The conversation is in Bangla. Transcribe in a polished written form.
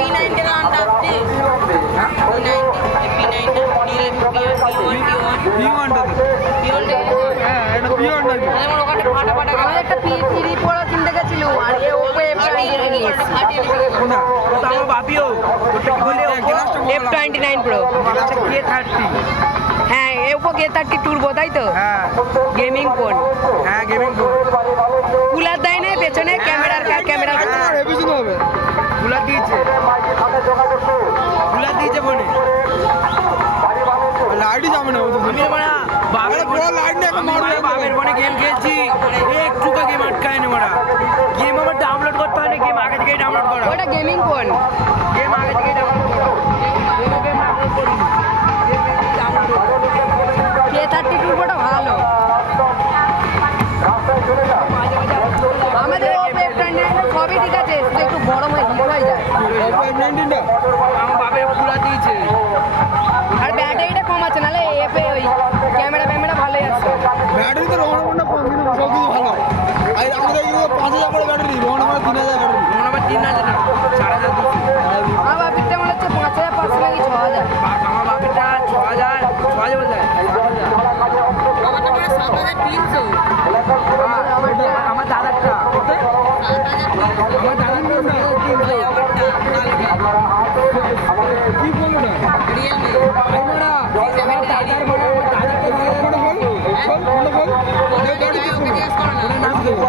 P90 का अंडा दे P90 P1 টা দে। হ্যাঁ এটা P1 টা দে। একটা P3 Pro কিনতে গেছিল আর এ Oppo কোনটা? ওটা আমার বাপিও। ওটা কি বলে গ্লাসটা F29 Pro গ্লাসটা K30। হ্যাঁ Oppo K30 Turbo তাই তো হ্যাঁ গেমিং ফোন হ্যাঁ গেমিং ফোন। কুলার দেয় না পেছনে ক্যামেরার হেভি শুধু হবে। কুলার দিয়েছে। কুলার দিয়েছে ফোনে। লাইটই যাবে না ও তো। আমি মারা বাবার বড় লাইট নিয়ে এখন মারবে। বাবার ফোনে গেম খেলছি। একটু কা গেম আটকায় না মারা। গেম আমার ডাউনলোড করতে হয় না, গেম আগে থেকেই ডাউনলোড করা। ওটা গেমিং ফোন গেম আগে থেকেই ডাউনলোড করা। কোনো গেম ডাউনলোড করিনি। গেম ডাউনলোড K30 Turboটা ভালো আমাদের Oppo F29 সবই ঠিক আছে শুধু একটু গরম হয়ে হিট হয়ে যায় Oppo F19 টা আমার বাবার কুলার দিয়েছে। আর ব্যাটারিটা কম আছে নাহলে এপে ওই ক্যামেরা ভালোই আছে ব্যাটারি তো রোহন কম কিন্তু সব কিছু ভালো। আর আমাদের এই 5000 করে ব্যাটারি, রোহন 3000 ব্যাটারি। রোহন 3000 না 4200। আমার বাপিরটা মনে হচ্ছে 5500 নাকি 6000 আমার বাপিরটা 6000 বলতে আমারটা মানে 7300 আমার দাদারটা আমার দাদার নামটা কি বলবো না রিয়েলমি ভাই মারা আমার দাদার মানে আমার দাদারটা বল নাম দেবো